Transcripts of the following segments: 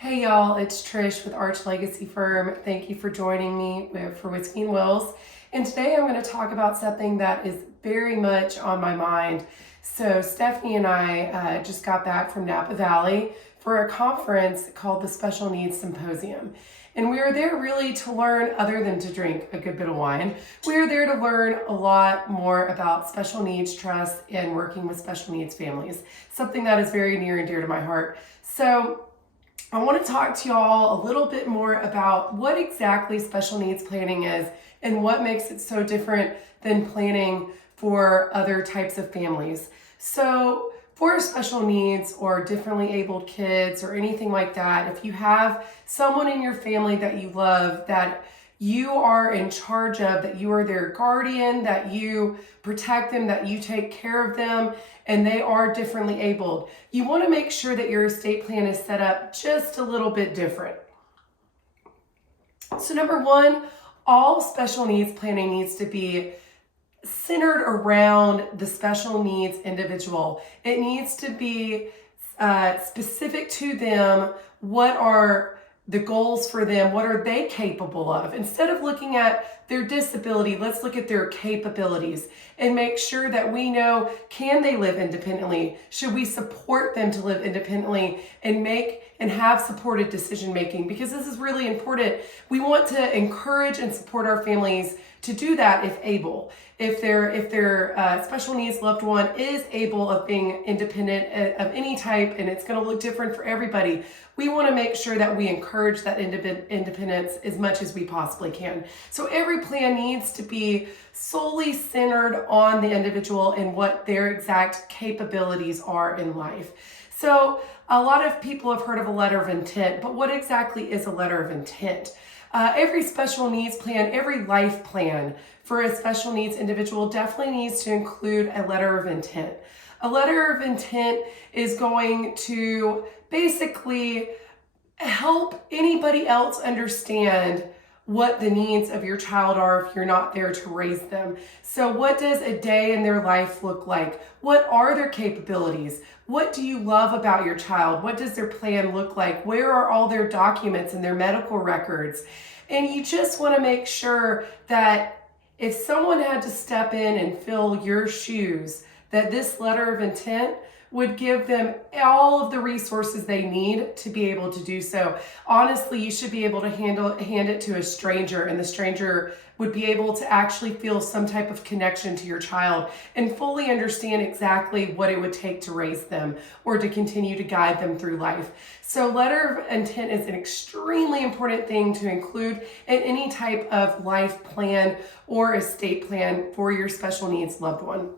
Hey y'all, it's Trish with Arch Legacy Firm. Thank you for joining me for Whiskey and Wills. And today I'm going to talk about something that is very much on my mind. So Stephanie and I just got back from Napa Valley for a conference called the Special Needs Symposium. And we were there really to learn, other than to drink a good bit of wine, we were there to learn a lot more about special needs trust and working with special needs families, something that is very near and dear to my heart. So I want to talk to y'all a little bit more about what exactly special needs planning is and what makes it so different than planning for other types of families. So for special needs or differently abled kids or anything like that, if you have someone in your family that you love, that you are in charge of, that you are their guardian, that you protect them, that you take care of them, and they are differently abled, you want to make sure that your estate plan is set up just a little bit different. So number one, all special needs planning needs to be centered around the special needs individual. It needs to be specific to them. What are the goals for them? What are they capable of? Instead of looking at their disability, let's look at their capabilities and make sure that we know, can they live independently? Should we support them to live independently and have supported decision making? Because this is really important. We want to encourage and support our families to do that if able. If their special needs loved one is able of being independent of any type, and it's going to look different for everybody, we want to make sure that we encourage that independence as much as we possibly can. So every plan needs to be solely centered on the individual and what their exact capabilities are in life. So a lot of people have heard of a letter of intent, but what exactly is a letter of intent? Every special needs plan, every life plan for a special needs individual definitely needs to include a letter of intent. A letter of intent is going to basically help anybody else understand what the needs of your child are if you're not there to raise them. So what does a day in their life look like? What are their capabilities? What do you love about your child? What does their plan look like? Where are all their documents and their medical records? And you just want to make sure that if someone had to step in and fill your shoes, that this letter of intent would give them all of the resources they need to be able to do so. Honestly, you should be able to hand it to a stranger, and the stranger would be able to actually feel some type of connection to your child and fully understand exactly what it would take to raise them or to continue to guide them through life. So letter of intent is an extremely important thing to include in any type of life plan or estate plan for your special needs loved one.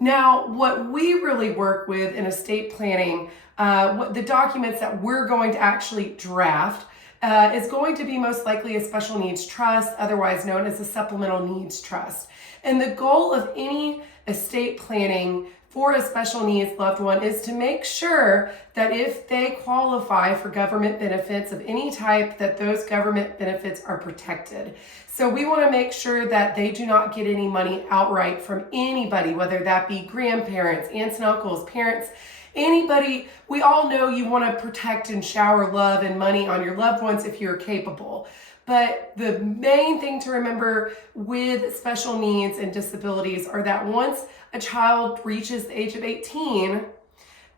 Now, what we really work with in estate planning, what the documents that we're going to actually draft is going to be most likely a special needs trust, otherwise known as a supplemental needs trust. And the goal of any estate planning for a special needs loved one is to make sure that if they qualify for government benefits of any type, that those government benefits are protected. So we want to make sure that they do not get any money outright from anybody, whether that be grandparents, aunts and uncles, parents, anybody. We all know you want to protect and shower love and money on your loved ones if you're capable. But the main thing to remember with special needs and disabilities are that once a child reaches the age of 18,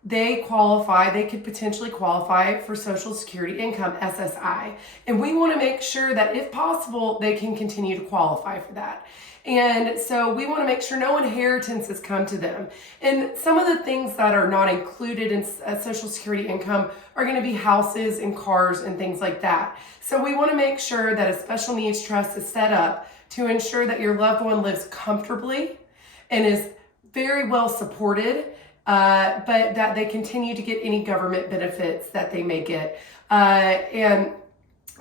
they could potentially qualify for Social Security income, SSI. And we want to make sure that if possible, they can continue to qualify for that. And so we want to make sure no inheritances come to them. And some of the things that are not included in Social Security income are going to be houses and cars and things like that. So we want to make sure that a special needs trust is set up to ensure that your loved one lives comfortably and is very well supported, but that they continue to get any government benefits that they may get. And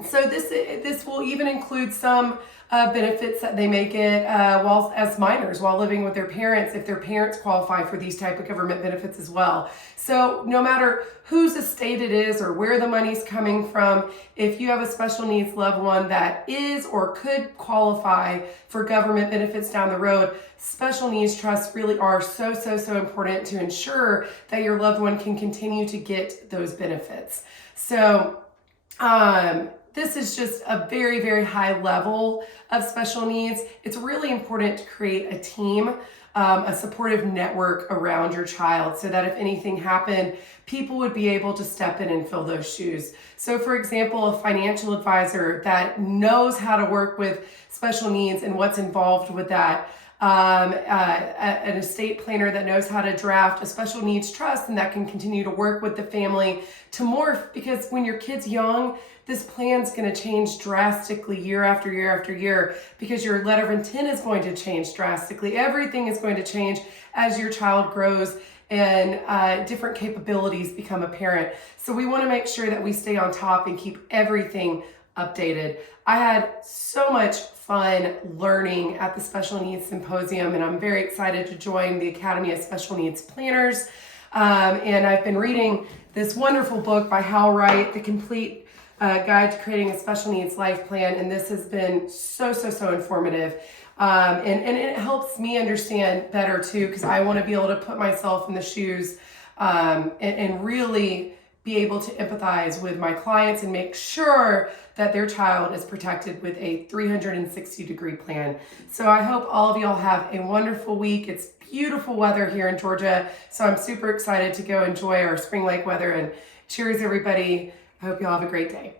so this will even include some benefits that they may get while as minors, while living with their parents, if their parents qualify for these type of government benefits as well. So no matter whose estate it is or where the money's coming from, if you have a special needs loved one that is or could qualify for government benefits down the road, special needs trusts really are so important to ensure that your loved one can continue to get those benefits. So this is just a very, very high level of special needs. It's really important to create a team, a supportive network around your child so that if anything happened, people would be able to step in and fill those shoes. So for example, a financial advisor that knows how to work with special needs and what's involved with that, an estate planner that knows how to draft a special needs trust and that can continue to work with the family to morph, because when your kid's young, this plan's going to change drastically year after year after year, because your letter of intent is going to change drastically. Everything is going to change as your child grows and different capabilities become apparent. So we want to make sure that we stay on top and keep everything updated. I had so much fun learning at the Special Needs Symposium, and I'm very excited to join the Academy of Special Needs Planners. And I've been reading this wonderful book by Hal Wright, The Complete Guide to Creating a Special Needs Life Plan, and this has been so informative. And it helps me understand better too, because I want to be able to put myself in the shoes and really be able to empathize with my clients and make sure that their child is protected with a 360-degree plan. So I hope all of y'all have a wonderful week. It's beautiful weather here in Georgia, so I'm super excited to go enjoy our spring lake weather, and cheers everybody. I hope y'all have a great day.